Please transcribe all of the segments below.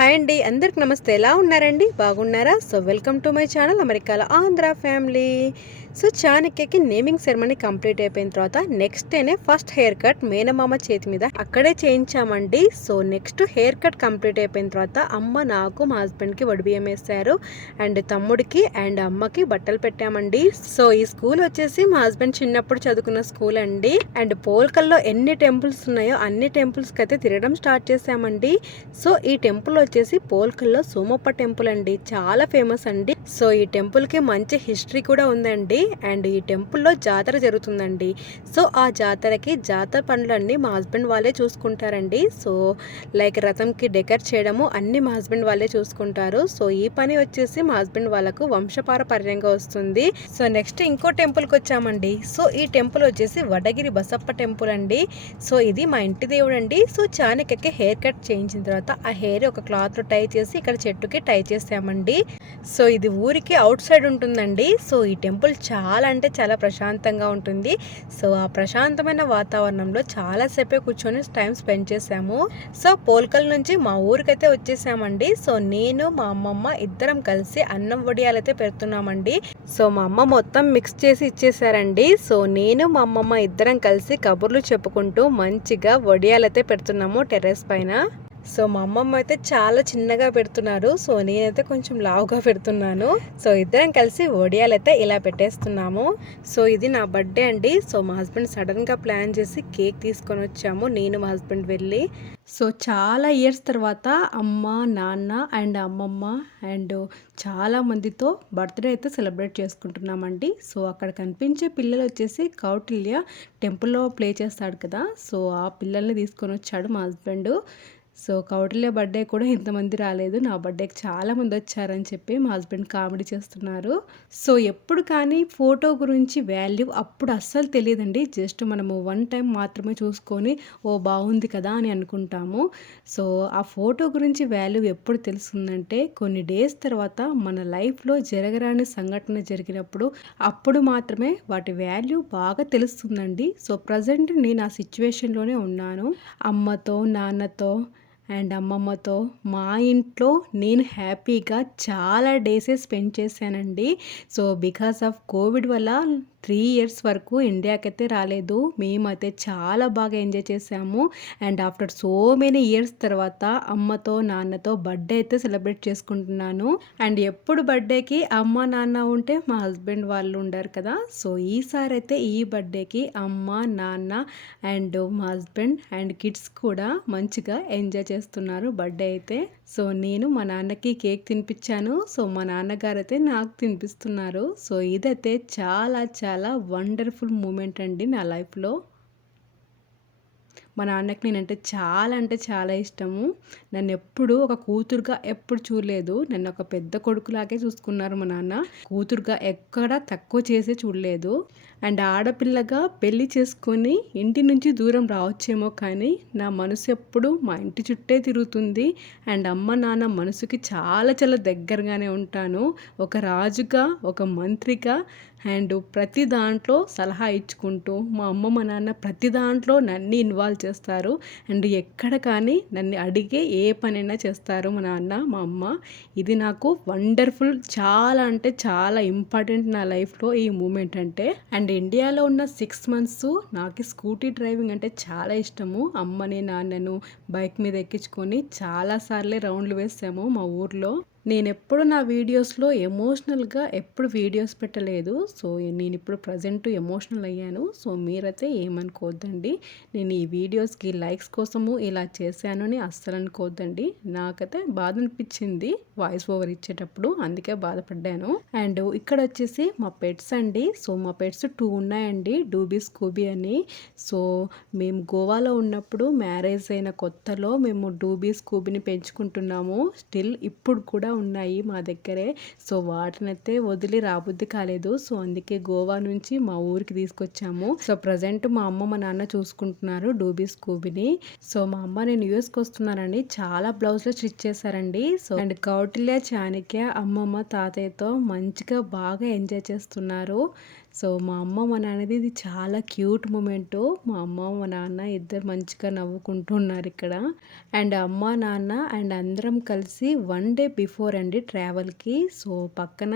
Hi అండి, అందరికి నమస్తే. ఎలా ఉన్నారండి? బాగున్నారా? So welcome to my channel అమెరికాలో ఆంధ్ర ఫ్యామిలీ. సో చాణక్యకి నేమింగ్ సెరమనీ కంప్లీట్ అయిపోయిన తర్వాత నెక్స్ట్ డేనే ఫస్ట్ హెయిర్ కట్ మేనమామ చేతి మీద అక్కడే చేయించామండి. So next haircut complete అయిపోయిన తర్వాత అమ్మ నాకు మా హస్బెండ్కి వడిబియ్యం వేస్తారు అండ్ తమ్ముడికి అండ్ అమ్మకి బట్టలు పెట్టామండి. సో ఈ స్కూల్ వచ్చేసి మా హస్బెండ్ చిన్నప్పుడు చదువుకున్న స్కూల్ అండి. అండ్ పోల్కల్లో ఎన్ని టెంపుల్స్ ఉన్నాయో అన్ని టెంపుల్స్కి అయితే తిరగడం స్టార్ట్ చేసామండి. సో ఈ టెంపుల్ వచ్చేసి పోల్కల్లో సోమప్ప టెంపుల్ అండి, చాలా ఫేమస్ అండి. సో ఈ టెంపుల్ కి మంచి హిస్టరీ కూడా ఉందండి. అండ్ ఈ టెంపుల్లో జాతర జరుగుతుందండి. సో ఆ జాతరకి జాతర పనులన్నీ మా హస్బెండ్ వాళ్ళే చూసుకుంటారండి. సో లైక్ రథంకి డెకర్ చేయడము అన్ని మా హస్బెండ్ వాళ్ళే చూసుకుంటారు. సో ఈ పని వచ్చేసి మా హస్బెండ్ వాళ్ళకు వంశపారపర్యంగా వస్తుంది. సో నెక్స్ట్ ఇంకో టెంపుల్కి వచ్చామండి. సో ఈ టెంపుల్ వచ్చేసి వడగిరి బసప్ప టెంపుల్ అండి. సో ఇది మా ఇంటి దేవుడు అండి. సో చాణక్యకి హెయిర్ కట్ చేయించిన తర్వాత ఆ హెయిర్ ఒక క్లాత్ టై చేసి ఇక్కడ చెట్టుకి టై చేసామండి. సో ఇది ఊరికి అవుట్ సైడ్ ఉంటుందండి. సో ఈ టెంపుల్ చాలా అంటే చాలా ప్రశాంతంగా ఉంటుంది. సో ఆ ప్రశాంతమైన వాతావరణంలో చాలాసేపే కూర్చొని టైం స్పెండ్ చేసాము. సో పోల్కల్ నుంచి మా ఊరికైతే వచ్చేసామండి. సో నేను మా అమ్మమ్మ ఇద్దరం కలిసి అన్నం వడియాలైతే పెడుతున్నామండి. సో మా అమ్మ మొత్తం మిక్స్ చేసి ఇచ్చేసారండి. సో నేను మా అమ్మమ్మ ఇద్దరం కలిసి కబుర్లు చెప్పుకుంటూ మంచిగా వడియాలైతే పెడుతున్నాము టెర్రస్ పైన. సో మా అమ్మమ్మ అయితే చాలా చిన్నగా పెడుతున్నారు. సో నేనైతే కొంచెం లావుగా పెడుతున్నాను. సో ఇద్దరం కలిసి వడియాలైతే ఇలా పెట్టేస్తున్నాము. సో ఇది నా బర్త్డే అండి. సో మా హస్బెండ్ సడన్గా ప్లాన్ చేసి కేక్ తీసుకొని వచ్చాము, నేను మా హస్బెండ్ వెళ్ళి. సో చాలా ఇయర్స్ తర్వాత అమ్మ, నాన్న అండ్ అమ్మమ్మ అండ్ చాలా మందితో బర్త్డే అయితే సెలబ్రేట్ చేసుకుంటున్నామండి. సో అక్కడ కనిపించే పిల్లలు వచ్చేసి కౌటిల్య టెంపుల్లో ప్లే చేస్తాడు కదా, సో ఆ పిల్లల్ని తీసుకొని వచ్చాడు మా హస్బెండ్. సో కౌటిల్య బర్త్డే కూడా ఇంతమంది రాలేదు, నా బర్త్డేకి చాలామంది వచ్చారని చెప్పి మా హస్బెండ్ కామెడీ చేస్తున్నారు. సో ఎప్పుడు కానీ ఫోటో గురించి వాల్యూ అప్పుడు అస్సలు తెలియదండి. జస్ట్ మనము వన్ టైం మాత్రమే చూసుకొని ఓ బాగుంది కదా అని అనుకుంటాము. సో ఆ ఫోటో గురించి వాల్యూ ఎప్పుడు తెలుస్తుందంటే కొన్ని డేస్ తర్వాత మన లైఫ్లో జరగరాని సంఘటన జరిగినప్పుడు అప్పుడు మాత్రమే వాటి వాల్యూ బాగా తెలుస్తుందండి. సో ప్రజెంట్ నేను ఆ సిచ్యువేషన్లోనే ఉన్నాను. అమ్మతో, నాన్నతో అండ్ అమ్మమ్మతో మా ఇంట్లో నేను హ్యాపీగా చాలా డేసే స్పెండ్ చేశానండి. సో బికాస్ ఆఫ్ కోవిడ్ వల్ల 3 years వరకు ఇండియాకైతే రాలేదు. మేమైతే చాలా బాగా ఎంజాయ్ చేసాము. And after so many years తర్వాత అమ్మతో, నాన్నతో బర్త్డే అయితే సెలబ్రేట్ చేసుకుంటున్నాను. అండ్ ఎప్పుడు బర్త్డేకి అమ్మ, నాన్న ఉంటే మా హస్బెండ్ వాళ్ళు ఉండారు కదా. సో ఈసారి అయితే ఈ బర్త్డేకి అమ్మ, నాన్న అండ్ మా హస్బెండ్ అండ్ కిడ్స్ కూడా మంచిగా ఎంజాయ్ చేస్తున్నారు బర్త్డే అయితే. సో నేను మా నాన్నకి కేక్ తినిపించాను. సో మా నాన్నగారు అయితే నాకు తినిపిస్తున్నారు. సో ఇదైతే చాలా చాలా వండర్ఫుల్ మూమెంట్ అండి నా లైఫ్లో. మా నాన్నకి నేనంటే అంటే చాలా ఇష్టము. నన్ను ఎప్పుడు ఒక కూతురుగా ఎప్పుడు చూడలేదు. నన్ను ఒక పెద్ద కొడుకులాగే చూసుకున్నారు మా నాన్న. కూతురుగా ఎక్కడ తక్కువ చేసే చూడలేదు. అండ్ ఆడపిల్లగా పెళ్లి చేసుకొని ఇంటి నుంచి దూరం రావచ్చేమో కానీ నా మనసు ఎప్పుడు మా ఇంటి చుట్టే తిరుగుతుంది. అండ్ అమ్మ నాన్న మనసుకి చాలా చాలా దగ్గరగానే ఉంటాను. ఒక రాజుగా, ఒక మంత్రిగా అండ్ ప్రతి దాంట్లో సలహా ఇచ్చుకుంటూ మా అమ్మ, మా నాన్న ప్రతి దాంట్లో నన్ను ఇన్వాల్వ్ చేస్తారు. అండ్ ఎక్కడ కానీ నన్ను అడిగే ఏ పనైనా చేస్తారు మా నాన్న, మా అమ్మ. ఇది నాకు వండర్ఫుల్, చాలా అంటే చాలా ఇంపార్టెంట్ నా లైఫ్లో ఈ మూమెంట్ అంటే. అండ్ ఇండియాలో ఉన్న 6 months నాకు స్కూటీ డ్రైవింగ్ అంటే చాలా ఇష్టము. అమ్మని, నాన్నను బైక్ మీద ఎక్కించుకొని చాలాసార్లే రౌండ్లు వేసాము మా ఊర్లో. నేను ఎప్పుడు నా వీడియోస్లో ఎమోషనల్గా ఎప్పుడు వీడియోస్ పెట్టలేదు. సో నేను ఇప్పుడు ప్రజెంట్ ఎమోషనల్ అయ్యాను. సో మీరైతే ఏమనుకోవద్దండి. నేను ఈ వీడియోస్కి లైక్స్ కోసము ఇలా చేశాను అని అస్సలు అనుకోవద్దండి. నాకైతే బాధ అనిపించింది వాయిస్ ఓవర్ ఇచ్చేటప్పుడు, అందుకే బాధపడ్డాను. అండ్ ఇక్కడ వచ్చేసి మా పెట్స్ అండి. సో మా పెట్స్ 2 ఉన్నాయండి, డూబీ, స్కూబీ అని. సో మేము గోవాలో ఉన్నప్పుడు మ్యారేజ్ అయిన కొత్తలో మేము డూబీ, స్కూబీని పెంచుకుంటున్నాము. స్టిల్ ఇప్పుడు కూడా ఉన్నాయి మా దగ్గరే. సో వాటినైతే వదిలి రాబుద్ది కాలేదు. సో అందుకే గోవా నుంచి మా ఊరికి తీసుకొచ్చాము. సో ప్రజెంట్ మా అమ్మ, మా నాన్న చూసుకుంటున్నారు డూబీ, స్కూబీని. సో మా అమ్మ నేను యూఎస్కి వస్తున్నానని చాలా బ్లౌజ్లో స్టిచ్ చేశారండి. సో అండ్ కౌటిల్య, చాణక్య అమ్మమ్మ, తాతయ్యతో మంచిగా బాగా ఎంజాయ్ చేస్తున్నారు. సో మా అమ్మ మా నాన్నది ఇది చాలా క్యూట్ మూమెంటు. మా అమ్మ మా నాన్న ఇద్దరు మంచిగా నవ్వుకుంటున్నారు ఇక్కడ. అండ్ అమ్మ నాన్న అండ్ అందరం కలిసి 1 డే బిఫోర్ అండి ట్రావెల్కి. సో పక్కన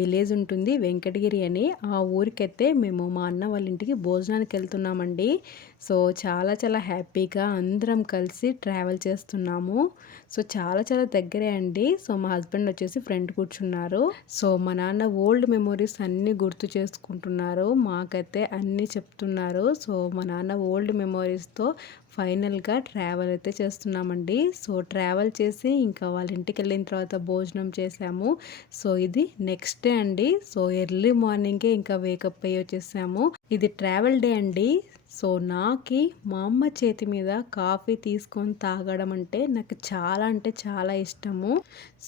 విలేజ్ ఉంటుంది వెంకటగిరి అని, ఆ ఊరికైతే మేము మా అన్న వాళ్ళ ఇంటికి భోజనానికి వెళ్తున్నామండి. సో చాలా చాలా హ్యాపీగా అందరం కలిసి ట్రావెల్ చేస్తున్నాము. సో చాలా చాలా దగ్గరే అండి. సో మా హస్బెండ్ వచ్చేసి ఫ్రంట్ కూర్చున్నారు. సో మా నాన్న ఓల్డ్ మెమొరీస్ అన్నీ గుర్తు చేసుకుంటున్నారు, మాకైతే అన్నీ చెప్తున్నారు. సో మా నాన్న ఓల్డ్ మెమొరీస్తో ఫైనల్గా ట్రావెల్ అయితే చేస్తున్నామండి. సో ట్రావెల్ చేసి ఇంకా వాళ్ళ ఇంటికి వెళ్ళిన తర్వాత భోజనం చేసాము. సో ఇది నెక్స్ట్ డే అండి. సో ఎర్లీ మార్నింగే ఇంకా వేకప్ అయ్యి వచ్చేసాము. ఇది ట్రావెల్ డే అండి. సో నాకి మా అమ్మ చేతి మీద కాఫీ తీసుకొని తాగడం అంటే చాలా ఇష్టము.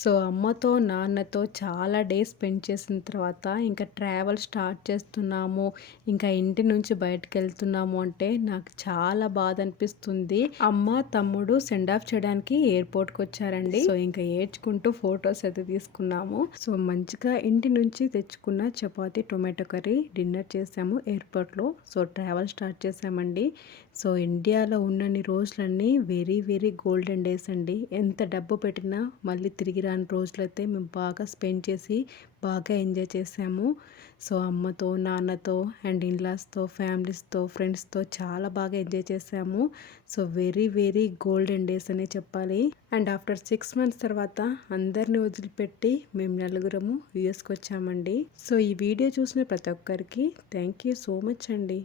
సో అమ్మతో నాన్నతో చాలా డేస్ స్పెండ్ చేసిన తర్వాత ఇంకా ట్రావెల్ స్టార్ట్ చేస్తున్నాము, ఇంకా ఇంటి నుంచి బయటకు వెళ్తున్నాము అంటే నాకు చాలా బాధ అనిపిస్తుంది. అమ్మ తమ్ముడు సెండ్ ఆఫ్ చేయడానికి ఎయిర్పోర్ట్కి వచ్చారండి. సో ఇంకా ఏడ్చుకుంటూ ఫొటోస్ అయితే తీసుకున్నాము. సో మంచిగా ఇంటి నుంచి తెచ్చుకున్న చపాతీ టొమాటో కర్రీ డిన్నర్ చేసాము ఎయిర్పోర్ట్లో. సో ట్రావెల్ స్టార్ట్ చేసామండి. సో ఇండియాలో ఉన్నన్ని రోజులన్నీ వెరీ వెరీ గోల్డెన్ డేస్ అండి. ఎంత డబ్బు పెట్టినా మళ్ళీ తిరిగి రాని రోజులైతే మేము బాగా స్పెండ్ చేసి బాగా ఎంజాయ్ చేసాము. సో అమ్మతో నాన్నతో అండ్ ఇన్లాస్తో ఫ్యామిలీస్తో ఫ్రెండ్స్తో చాలా బాగా ఎంజాయ్ చేసాము. So very very golden days అనే చెప్పాలి. అండ్ ఆఫ్టర్ 6 months తర్వాత అందరిని వదిలిపెట్టి మేము నలుగురము యూఎస్కి వచ్చామండి. సో ఈ వీడియో చూసిన ప్రతి ఒక్కరికి థ్యాంక్ యూ సో మచ్ అండి.